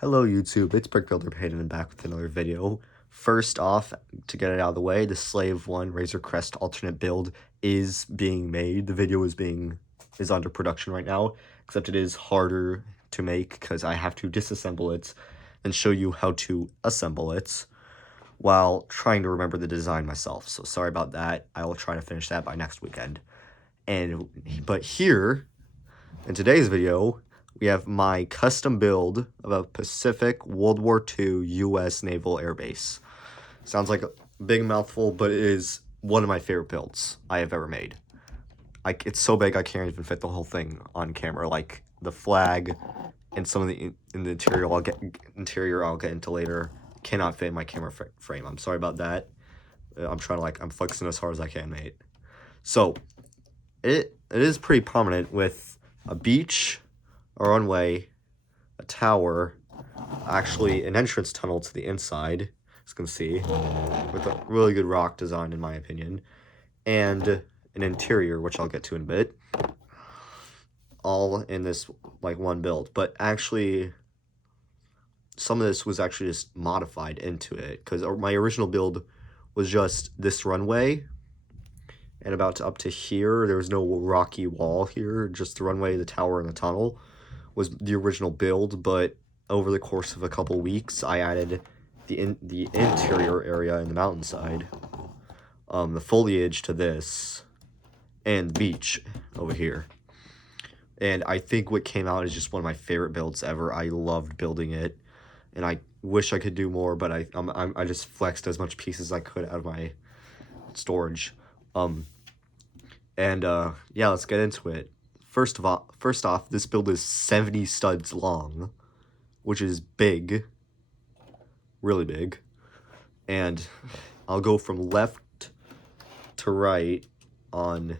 Hello YouTube, it's Brickmania and back with another video. First off, to get it out of the way, the Slave 1 Razor Crest alternate build is being made. The video is under production right now, except it is harder to make because I have to disassemble it and show you how to assemble it while trying to remember the design myself. So sorry about that. I will try to finish that by next weekend. But here, in today's video, we have my custom build of a Pacific World War II U.S. Naval Air Base. Sounds like a big mouthful, but it is one of my favorite builds I have ever made. It's so big I can't even fit the whole thing on camera. Like the flag and some of the interior I'll get into later cannot fit in my camera frame. I'm sorry about that. I'm flexing as hard as I can, mate. So it is pretty prominent with a beach, a runway, a tower, actually an entrance tunnel to the inside, as you can see, with a really good rock design in my opinion, and an interior, which I'll get to in a bit, all in this like one build. But actually, some of this was actually just modified into it, because my original build was just this runway, and about up to here, there was no rocky wall here, just the runway, the tower, and the tunnel was the original build. But over the course of a couple weeks, I added the interior area in the mountainside, the foliage to this, and the beach over here. And I think what came out is just one of my favorite builds ever. I loved building it, and I wish I could do more, but I just flexed as much pieces as I could out of my storage. Yeah, let's get into it. First off, this build is 70 studs long, which is big, really big. And I'll go from left to right on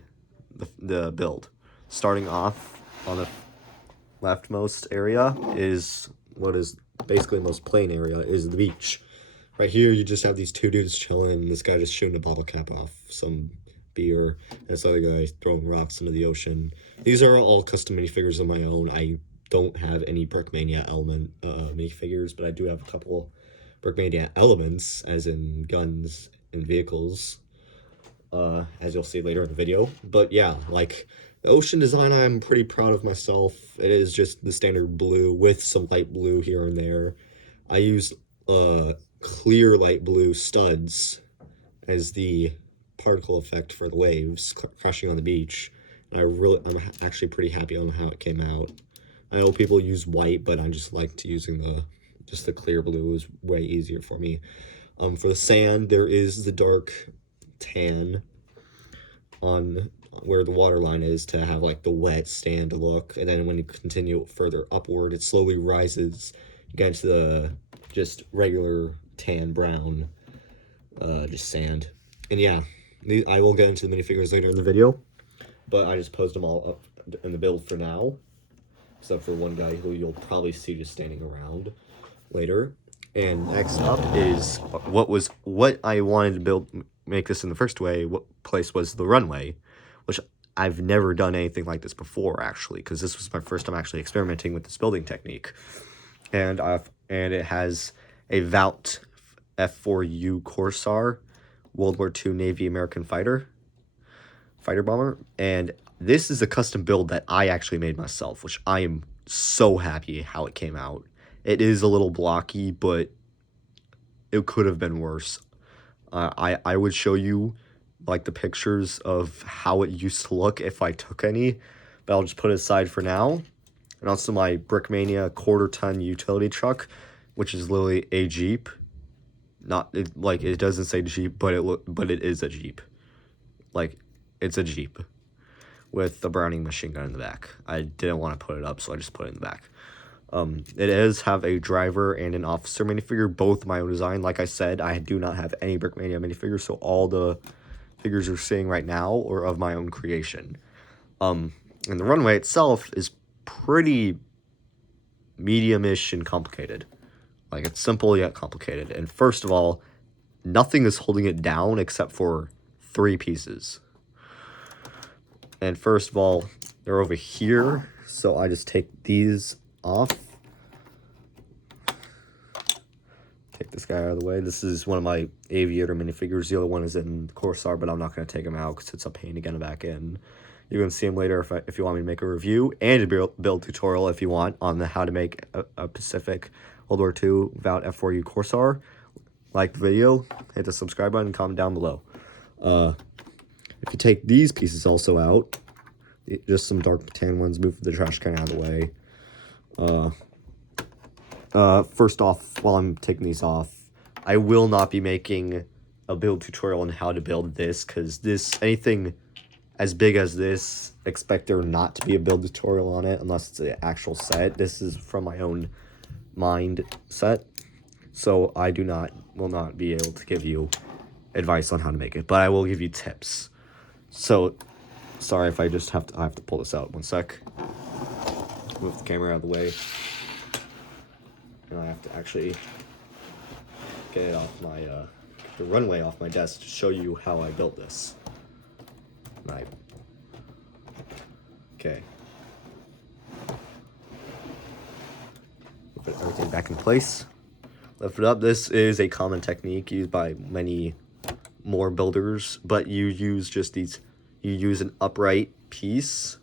the build. Starting off on the leftmost area is what is basically the most plain area, is the beach. Right here, you just have these two dudes chilling. This guy just shooting a bottle cap off some beer, and this other guy throwing rocks into the ocean. These are all custom minifigures of my own. I don't have any Brickmania element minifigures, but I do have a couple Brickmania elements, as in guns and vehicles, as you'll see later in the video. But yeah, like the ocean design, I'm pretty proud of myself. It is just the standard blue with some light blue here and there. I used clear light blue studs as the particle effect for the waves crashing on the beach. And I'm actually pretty happy on how it came out. I know people use white, but I just liked using the clear blue. Is way easier for me. For the sand, there is the dark tan on where the water line is to have like the wet sand look, and then when you continue further upward, it slowly rises against the just regular tan brown just sand. And yeah, I will get into the minifigures later in the video, but I just posed them all up in the build for now, except for one guy who you'll probably see just standing around later. And next up is what I wanted to make this in the first place was the runway, which I've never done anything like this before, actually, because this was my first time actually experimenting with this building technique. And it has a Vault F4U Corsair World War II Navy American fighter bomber, and this is a custom build that I actually made myself, which I am so happy how it came out. It is a little blocky, but it could have been worse. I would show you like the pictures of how it used to look if I took any, but I'll just put it aside for now. And also my Brickmania quarter-ton utility truck, which is literally a Jeep. It doesn't say Jeep, but it is a Jeep. Like, it's a Jeep with a Browning machine gun in the back. I didn't want to put it up, so I just put it in the back. It does have a driver and an officer minifigure, both my own design. Like I said, I do not have any Brickmania minifigures, so all the figures you're seeing right now are of my own creation. And the runway itself is pretty medium-ish and complicated. Like, it's simple yet complicated. And first of all, nothing is holding it down except for 3 pieces. And first of all, they're over here, so I just take these off. guy out of the way. This is one of my aviator minifigures. The other one is in Corsair, but I'm not going to take him out because it's a pain to get him back in. You can see him later if you want me to make a review and a build tutorial if you want on how to make a Pacific World War II without F4U Corsair. Like the video, hit the subscribe button, and comment down below. If you take these pieces also out, just some dark tan ones, move the trash can out of the way. First off, while I'm taking these off, I will not be making a build tutorial on how to build this, because anything as big as this, expect there not to be a build tutorial on it unless it's an actual set. This is from my own mind set, so I will not be able to give you advice on how to make it, but I will give you tips. So, sorry if I have to pull this out. One sec. Move the camera out of the way. And I have to actually get it off the runway off my desk to show you how I built this. Right. Okay. Put everything back in place. Lift it up. This is a common technique used by many more builders, but you use you use an upright piece,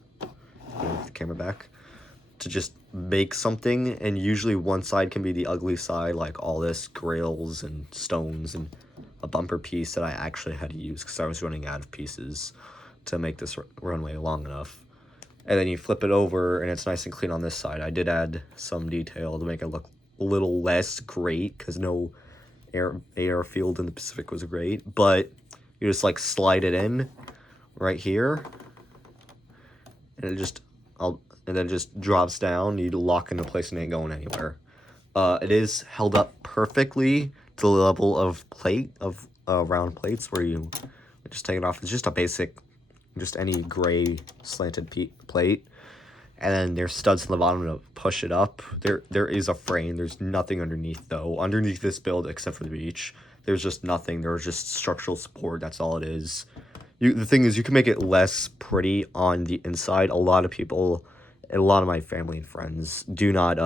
move the camera back, to just make something, and usually one side can be the ugly side, like all this grails and stones and a bumper piece that I actually had to use because I was running out of pieces to make this runway long enough. And then you flip it over and it's nice and clean on this side. I did add some detail to make it look a little less great because no airfield in the Pacific was great, but you just like slide it in right here, and then it just drops down. You lock into place and it ain't going anywhere. It is held up perfectly to the level of round plates where you just take it off. It's just a basic, just any gray slanted plate, and then there's studs in the bottom to push it up. There is a frame. There's nothing underneath though. Underneath this build, except for the beach, there's just nothing. There's just structural support. That's all it is. The thing is, you can make it less pretty on the inside. A lot of people, a lot of my family and friends do not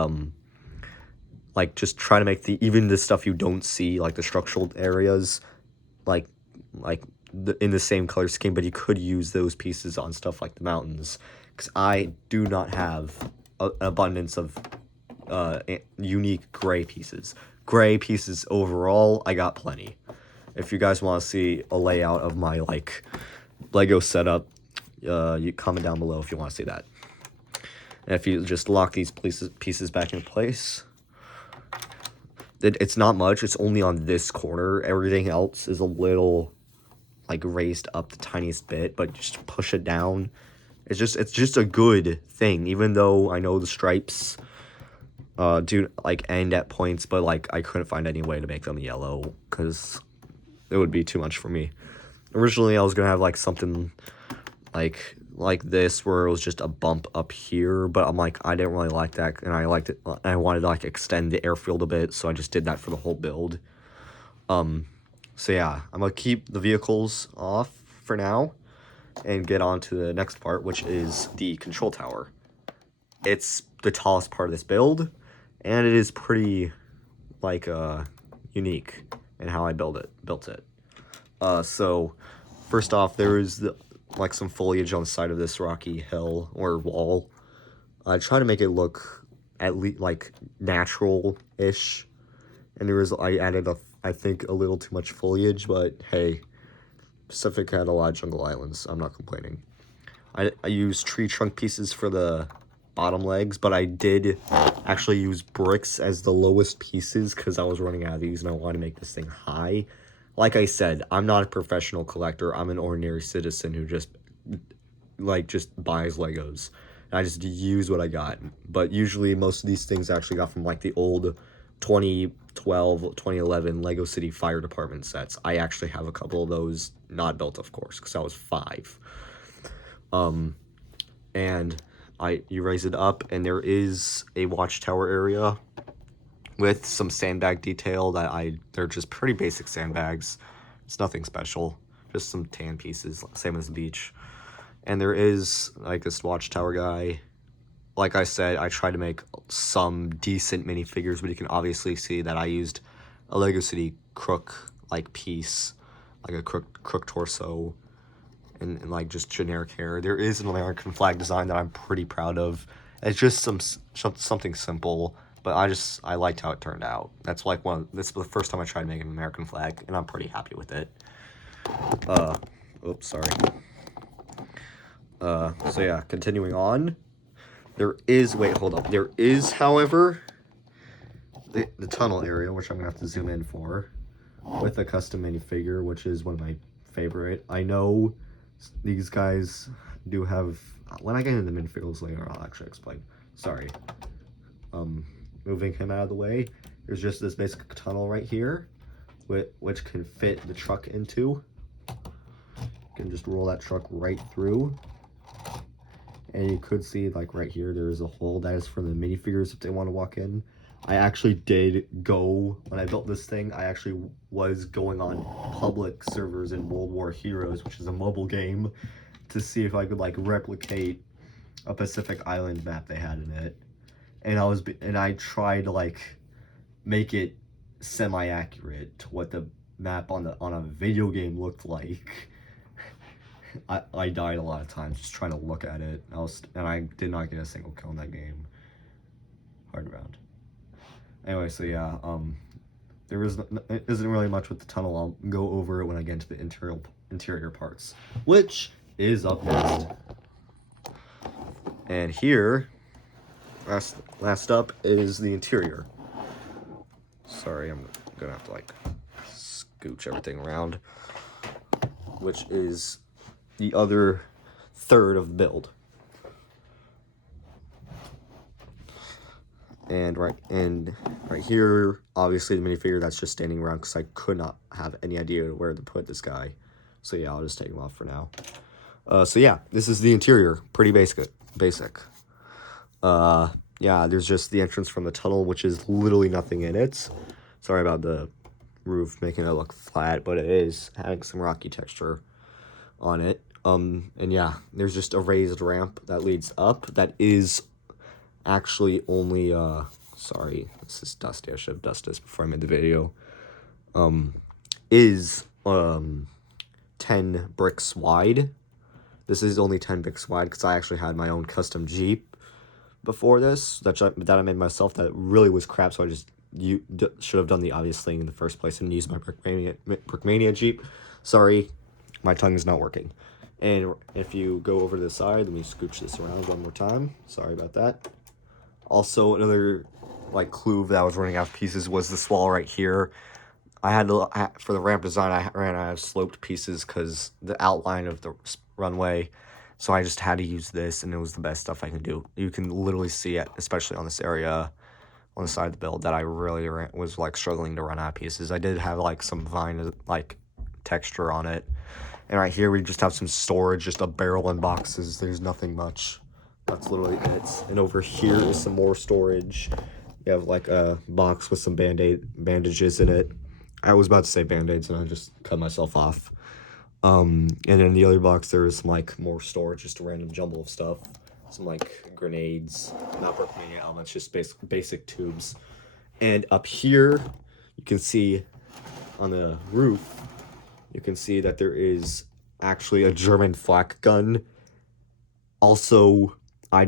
like just try to make even the stuff you don't see, like the structural areas, in the same color scheme, but you could use those pieces on stuff like the mountains, because I do not have an abundance of unique gray pieces. Gray pieces overall, I got plenty. If you guys want to see a layout of my Lego setup, you comment down below if you want to see that. And if you just lock these pieces back in place, it's not much. It's only on this corner. Everything else is a little raised up the tiniest bit, but just push it down. It's just a good thing, even though I know the stripes do end at points, but I couldn't find any way to make them yellow because it would be too much for me. Originally I was gonna have something like this where it was just a bump up here, but I'm I didn't really like that, and I wanted to extend the airfield a bit, so I just did that for the whole build. So yeah, I'm gonna keep the vehicles off for now and get on to the next part, which is the control tower. It's the tallest part of this build, and it is pretty unique in how I built it. So first off, there is some foliage on the side of this rocky hill or wall. I try to make it look at least natural-ish, and I added I think a little too much foliage, but hey, Pacific had a lot of jungle islands. I'm not complaining. I used tree trunk pieces for the bottom legs, but I did actually use bricks as the lowest pieces because I was running out of these and I wanted to make this thing high. Like I said, I'm not a professional collector. I'm an ordinary citizen who just buys Legos. And I just use what I got. But usually most of these things I actually got from the old 2012, 2011 Lego City Fire Department sets. I actually have a couple of those, not built of course, because I was 5. And you raise it up, and there is a watchtower area with some sandbag detail they're just pretty basic sandbags. It's nothing special, just some tan pieces, same as the beach. And there is this watchtower guy. Like I said, I tried to make some decent minifigures, but you can obviously see that I used a Lego City crook like piece, like a crook torso, and like just generic hair. There is an American flag design that I'm pretty proud of. It's just something simple, but I liked how it turned out. That's like this is the first time I tried making an American flag, and I'm pretty happy with it. Oops, sorry. So yeah, continuing on. Hold up. There is, however, the tunnel area, which I'm gonna have to zoom in for, with a custom minifigure, which is one of my favorite. I know these guys do have, when I get into the minifigures later, I'll actually explain. Sorry. Moving him out of the way, there's just this basic tunnel right here, which can fit the truck into. You can just roll that truck right through. And you could see, like, right here, there's a hole that is for the minifigures if they want to walk in. I actually did go, when I built this thing, I actually was going on public servers in World War Heroes, which is a mobile game, to see if I could, like, replicate a Pacific Island map they had in it. And I tried to, like, make it semi-accurate to what the map on a video game looked like. I died a lot of times just trying to look at it. And I did not get a single kill in that game. Hard round. Anyway, so yeah, there isn't really much with the tunnel. I'll go over it when I get into the interior parts, which is up next. And here, last up is the interior. Sorry, I'm gonna have to like scooch everything around, which is the other third of the build. And right here, obviously the minifigure that's just standing around because I could not have any idea where to put this guy. So yeah, I'll just take him off for now. So yeah, this is the interior. Pretty basic. Yeah, there's just the entrance from the tunnel, which is literally nothing in it. Sorry about the roof making it look flat, but it is having some rocky texture on it. And yeah, there's just a raised ramp that leads up. That is actually only, sorry, this is dusty. I should have dusted this before I made the video. Is 10 bricks wide. This is only 10 bricks wide because I actually had my own custom Jeep before this that I made myself that really was crap, so I just should have done the obvious thing in the first place and used my Brickmania Jeep. Sorry, my tongue is not working. And if you go over to the side, let me scooch this around one more time. Sorry about that. Also, another like clue that I was running out of pieces was this wall right here. I had to, for the ramp design, I ran out of sloped pieces because the outline of the runway. So I just had to use this, and it was the best stuff I could do. You can literally see it, especially on this area on the side of the build, that I really was like struggling to run out of pieces. I did have like some vine like texture on it. And right here we just have some storage, just a barrel and boxes. There's nothing much. That's literally it. And over here is some more storage. You have like a box with some bandages in it. I was about to say band-aids and I just cut myself off. And in the other box there is some like more storage, just a random jumble of stuff. Some like grenades, not Brickmania elements, just basic tubes. And up here you can see on the roof, you can see that there is actually a German flak gun. Also, I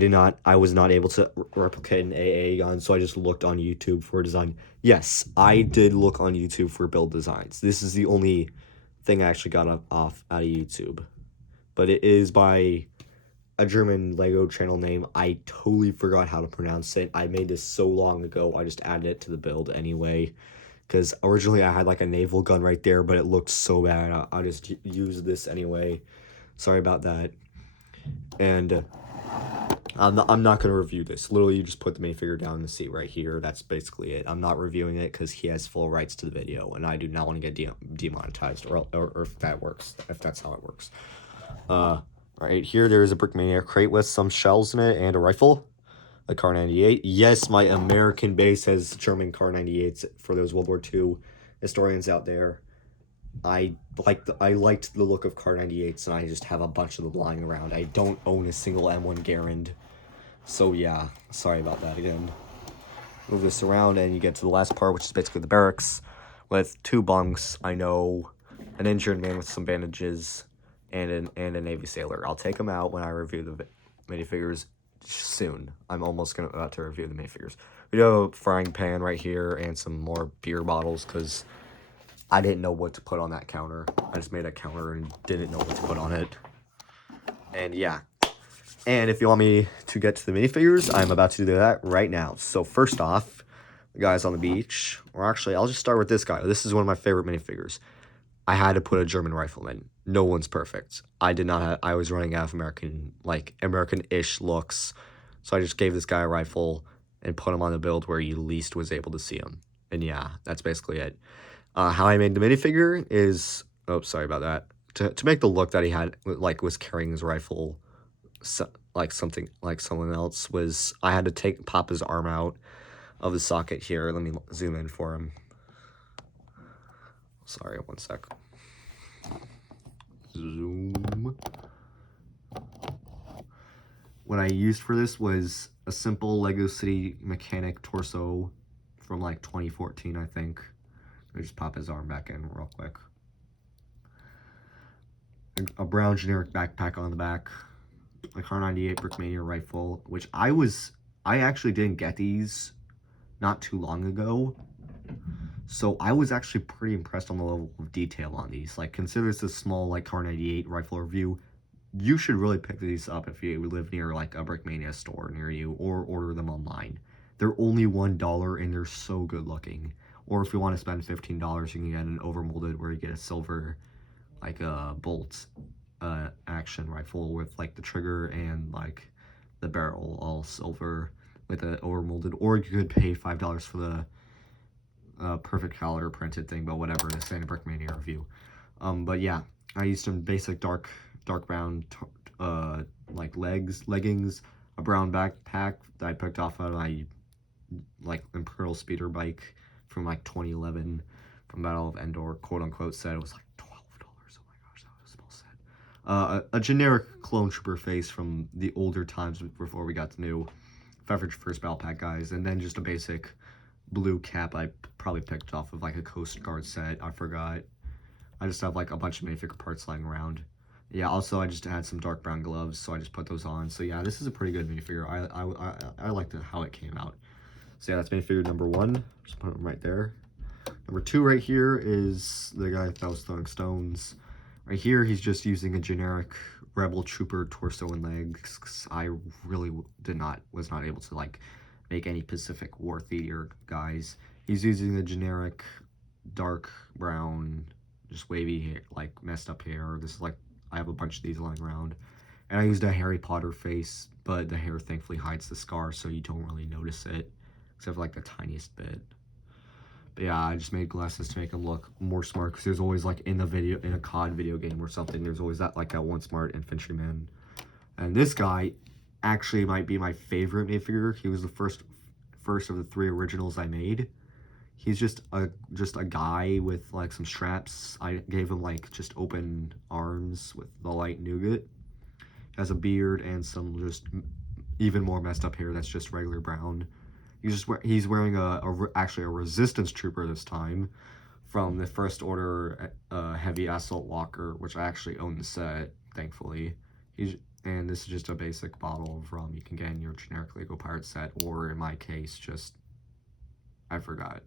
was not able to replicate an AA gun, so I just looked on YouTube for a design. Yes, I did look on YouTube for build designs. This is the only thing I actually got off out of YouTube. But it is by a German Lego channel name. I totally forgot how to pronounce it. I made this so long ago, I just added it to the build anyway. Because originally I had like a naval gun right there, but it looked so bad. I just used this anyway. Sorry about that. And I'm not going to review this. Literally, you just put the minifigure down in the seat right here. That's basically it. I'm not reviewing it because he has full rights to the video, and I do not want to get demonetized, or if that works, if that's how it works. Right here, there is a Brickmania crate with some shells in it and a rifle. A Kar 98. Yes, my American base has German Kar 98s for those World War II historians out there. I liked the look of Kar 98s, and I just have a bunch of them lying around. I don't own a single M1 Garand. So yeah, sorry about that again. Move this around, and you get to the last part, which is basically the barracks. with 2 bunks. I know an injured man with some bandages, and a Navy sailor. I'll take them out when I review the minifigures soon. I'm almost about to review the minifigures. We have a frying pan right here and some more beer bottles because I didn't know what to put on that counter. I just made a counter and didn't know what to put on it. And yeah. And if you want me to get to the minifigures, I'm about to do that right now. So first off, the guys on the beach, or actually, I'll just start with this guy. This is one of my favorite minifigures. I had to put a German rifleman. No one's perfect. I did not have, I was running out of American-ish looks. So I just gave this guy a rifle and put him on the build where you least was able to see him. And yeah, that's basically it. How I made the minifigure is, oh, sorry about that. To make the look that he had, like, was carrying his rifle, like something like someone else, was I had to pop his arm out of the socket here. Let me zoom in for him. Sorry, one sec. Zoom. What I used for this was a simple Lego City mechanic torso from like 2014, I think. Let me just pop his arm back in real quick. A brown generic backpack on the back. A Car 98 Brickmania rifle, which I actually didn't get these not too long ago. So I was actually pretty impressed on the level of detail on these. Like, consider this a small, like, Car 98 rifle review. You should really pick these up if you live near, like, a Brickmania store near you, or order them online. They're only $1, and they're so good looking. Or if you want to spend $15, you can get an overmolded where you get a silver, like, bolt action rifle with, like, the trigger and, like, the barrel all silver with the overmolded. Or you could pay $5 for the perfect color printed thing, but whatever, the same Brickmania review. But yeah, I used some basic dark brown like leggings, a brown backpack that I picked off of my like Imperial speeder bike from like 2011 from Battle of Endor, quote unquote set. It was like $12. Oh my gosh, that was a small set. A generic clone trooper face from the older times before we got the new Pfeffer's First Battle Pack guys, and then just a basic blue cap I probably picked off of like a Coast Guard set. I forgot. I just have like a bunch of minifigure parts lying around. Yeah, also I just had some dark brown gloves, so I just put those on. So yeah, this is a pretty good minifigure. I liked how it came out. So yeah, that's minifigure number 1. Just put them right there. Number 2 right here is the guy that was throwing stones. Right here, he's just using a generic Rebel Trooper torso and legs. I really was not able to like make any Pacific War Theater guys. He's using a generic dark brown, just wavy hair, like messed up hair. This is like, I have a bunch of these lying around. And I used a Harry Potter face, but the hair thankfully hides the scar, so you don't really notice it, except for like the tiniest bit. But yeah, I just made glasses to make him look more smart, because there's always like in a COD video game or something, there's always that like that one smart infantryman. And this guy actually might be my favorite minifigure. He was the first of the 3 originals I made. He's just a guy with like some straps. I gave him like just open arms with the light nougat. He has a beard and some just even more messed up hair that's just regular brown. He's wearing actually a resistance trooper this time from the First Order heavy assault walker, which I actually own the set, thankfully. And this is just a basic bottle of rum you can get in your generic Lego Pirate set, or in my case, just, I forgot.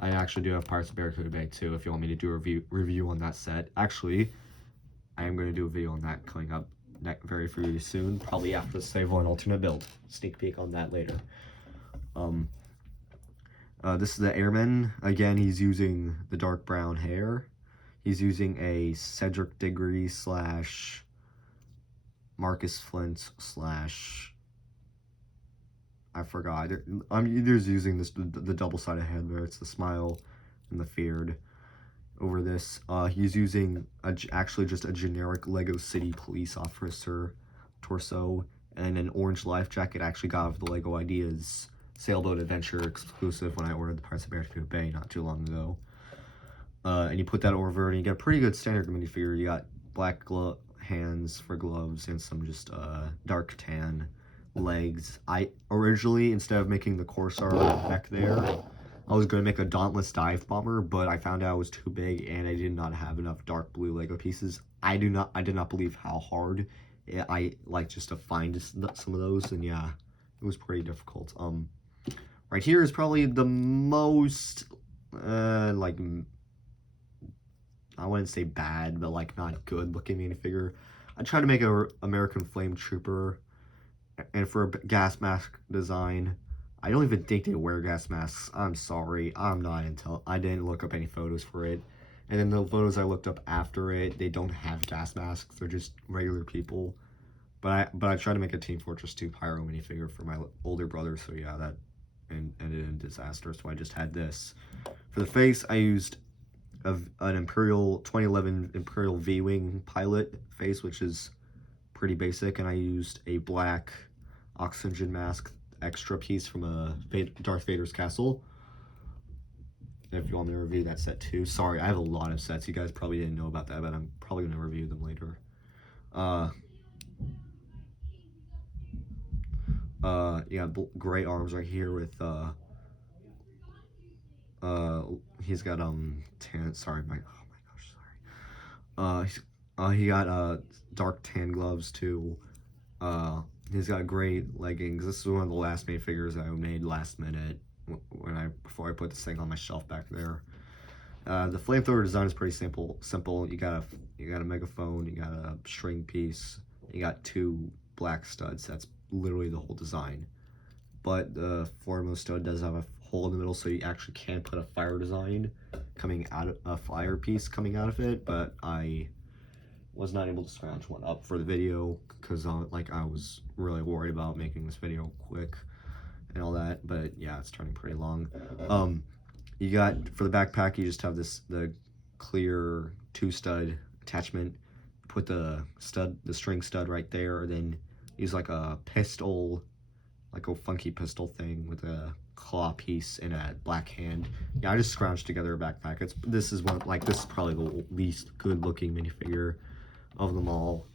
I actually do have Pirates of Barracuda Bay too, if you want me to do a review on that set. Actually, I am going to do a video on that coming up very soon, probably after the Save One alternate build. Sneak peek on that later. This is the Airman. Again, he's using the dark brown hair. He's using a Cedric Diggory / Marcus Flint / I forgot. I'm just using the double-sided head where it's the smile and the feared over this. He's using actually just a generic Lego City police officer torso and an orange life jacket. I actually got off the Lego Ideas Sailboat Adventure exclusive when I ordered the Pirates of Barracuda Bay not too long ago. And you put that over and you get a pretty good standard minifigure. You got black hands for gloves and some just dark tan legs. I originally, instead of making the Corsair back there, I was going to make a Dauntless Dive Bomber, but I found out it was too big and I did not have enough dark blue Lego pieces. I did not believe how hard I like just to find some of those, and yeah, it was pretty difficult. Right here is probably the most, like, I wouldn't say bad, but like not good looking minifigure. I tried to make a American Flame Trooper, and for a gas mask design, I don't even think they wear gas masks. I'm sorry, I didn't look up any photos for it. And then the photos I looked up after it, they don't have gas masks. They're just regular people. But I tried to make a Team Fortress 2 Pyro minifigure for my older brother, so yeah, that ended in disaster. So I just had this. For the face, I used an Imperial 2011 Imperial V-Wing pilot face, which is pretty basic, and I used a black oxygen mask extra piece from Darth Vader's castle. If you want me to review that set too. Sorry, I have a lot of sets. You guys probably didn't know about that, but I'm probably going to review them later. Yeah, gray arms right here with, he's got, tan, sorry, oh my gosh, sorry. He got, dark tan gloves too. He's got gray leggings. This is one of the last figures I made last minute before I put this thing on my shelf back there. The flamethrower design is pretty simple. You got a megaphone, you got a string piece, you got 2 black studs. That's literally the whole design. But the foremost stud does have a hole in the middle, so you actually can put a fire design a fire piece coming out of it. But I was not able to scrounge one up for the video because I was really worried about making this video quick and all that. But yeah, it's turning pretty long. You got, for the backpack, you just have the clear 2-stud attachment. Put the string stud right there, and then use like a pistol, like a funky pistol thing with a claw piece and a black hand. Yeah, I just scrounged together a backpack. This is probably the least good looking minifigure of them all.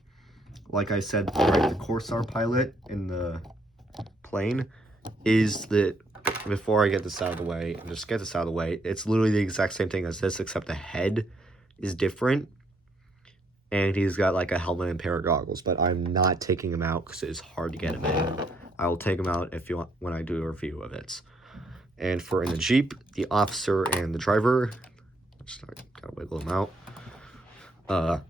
Like I said, right, the Corsair pilot in the plane is before I get this out of the way, and just get this out of the way, it's literally the exact same thing as this, except the head is different. And he's got like a helmet and pair of goggles, but I'm not taking him out because it's hard to get him in. I will take him out if you want when I do a review of it. And in the Jeep, the officer and the driver, just gotta wiggle them out.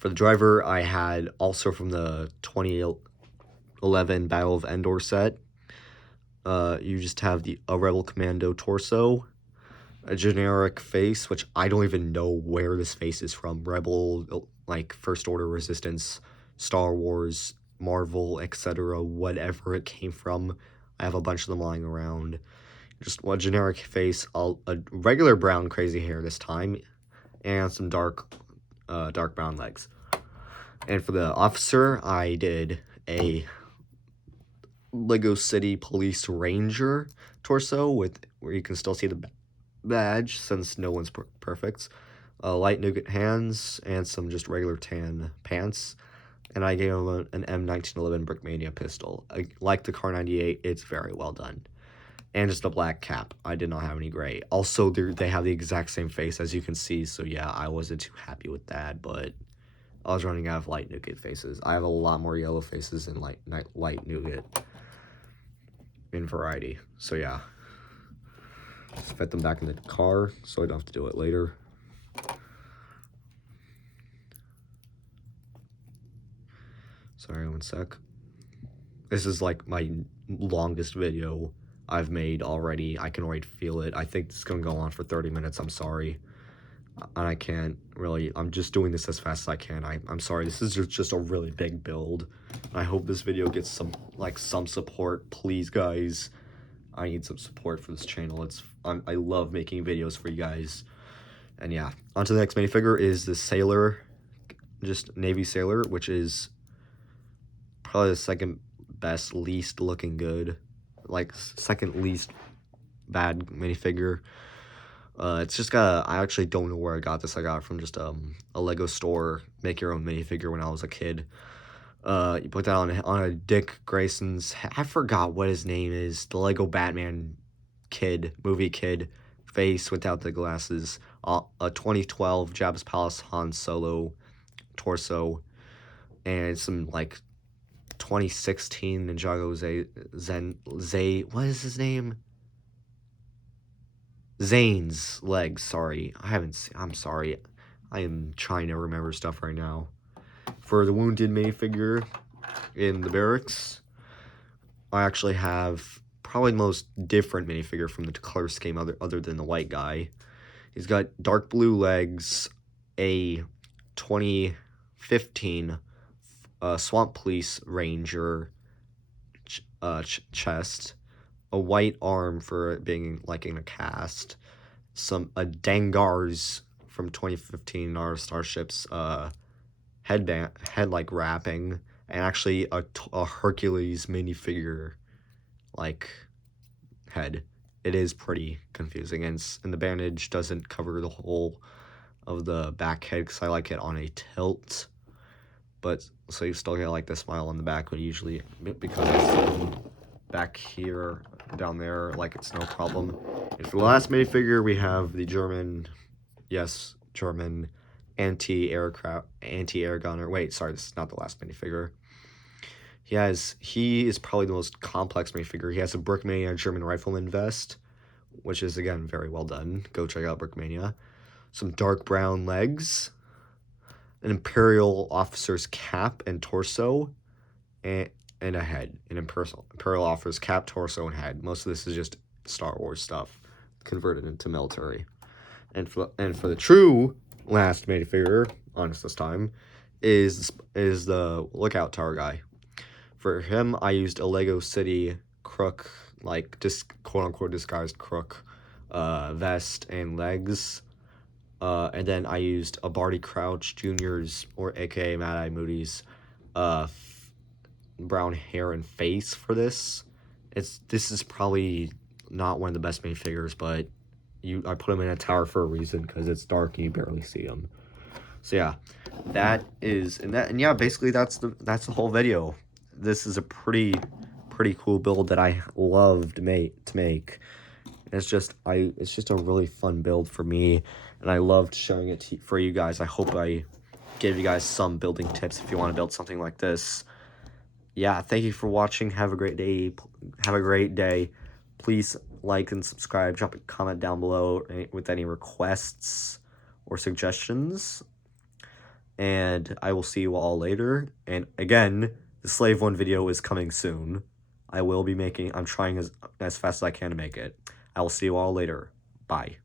For the driver, I had also from the 2011 Battle of Endor set. You just have a Rebel Commando torso, a generic face, which I don't even know where this face is from. Rebel, like First Order Resistance, Star Wars, Marvel, etc., whatever it came from. I have a bunch of them lying around. Just a generic face, a regular brown crazy hair this time, and some dark brown legs. And for the officer, I did a Lego City Police Ranger torso where you can still see the badge since no one's perfect. Light nougat hands and some just regular tan pants. And I gave him an M1911 Brickmania pistol. Like the Car 98, it's very well done. And just a black cap. I did not have any gray. Also, they have the exact same face as you can see, so yeah, I wasn't too happy with that, but I was running out of light nougat faces. I have a lot more yellow faces than light nougat in variety, so yeah. Just fit them back in the car so I don't have to do it later. Sorry, one sec. This is like my longest video I've made already. I can already feel it. I think this is gonna go on for 30 minutes. I'm sorry. And I can't really, I'm just doing this as fast as I can. I'm sorry, this is just a really big build. I hope this video gets some support. Please, guys, I need some support for this channel. I love making videos for you guys. And yeah, on to the next minifigure is the Sailor, just Navy Sailor, which is probably the second best, least looking good, like second least bad minifigure. It's just I actually don't know where I got this. I got it from just a Lego store, make your own minifigure when I was a kid. You put that on a Dick Grayson's, I forgot what his name is, the Lego Batman movie kid face without the glasses. A 2012 Jabba's Palace Han Solo torso, and some like 2016 Ninjago Zay, what is his name? Zane's legs. Sorry, I'm sorry. I am trying to remember stuff right now. For the wounded minifigure in the Barracks, I actually have probably the most different minifigure from the color scheme other than the white guy. He's got dark blue legs, a 2015 Swamp Police Ranger chest, a white arm for it being like in a cast, a Dangars from 2015 our Starships head like wrapping, and actually a Hercules minifigure like head. It is pretty confusing, and the bandage doesn't cover the whole of the back head because I like it on a tilt. But so you still get like the smile on the back, but usually because it's back here, down there, like it's no problem. And for the last minifigure, we have the German anti-air gunner. Wait, sorry, this is not the last minifigure. He is probably the most complex minifigure. He has a Brickmania German rifleman vest, which is again very well done. Go check out Brickmania. Some dark brown legs, an Imperial officer's cap and torso, and a head. An Imperial officer's cap, torso, and head. Most of this is just Star Wars stuff converted into military. And for the true last minifigure, honest this time, is the lookout tower guy. For him, I used a Lego City crook, like quote unquote disguised crook, vest and legs. And then I used a Barty Crouch Jr.'s, or aka Mad Eye Moody's, brown hair and face for this. This is probably not one of the best minifigures, but I put him in a tower for a reason because it's dark and you barely see him. So yeah, basically that's the whole video. This is a pretty cool build that I love to make. It's just a really fun build for me, and I loved showing it for you guys. I hope I gave you guys some building tips if you want to build something like this. Yeah, thank you for watching. Have a great day. Please like and subscribe. Drop a comment down below with any requests or suggestions. And I will see you all later. And again, the Slave 1 video is coming soon. I'm trying as fast as I can to make it. I will see you all later. Bye.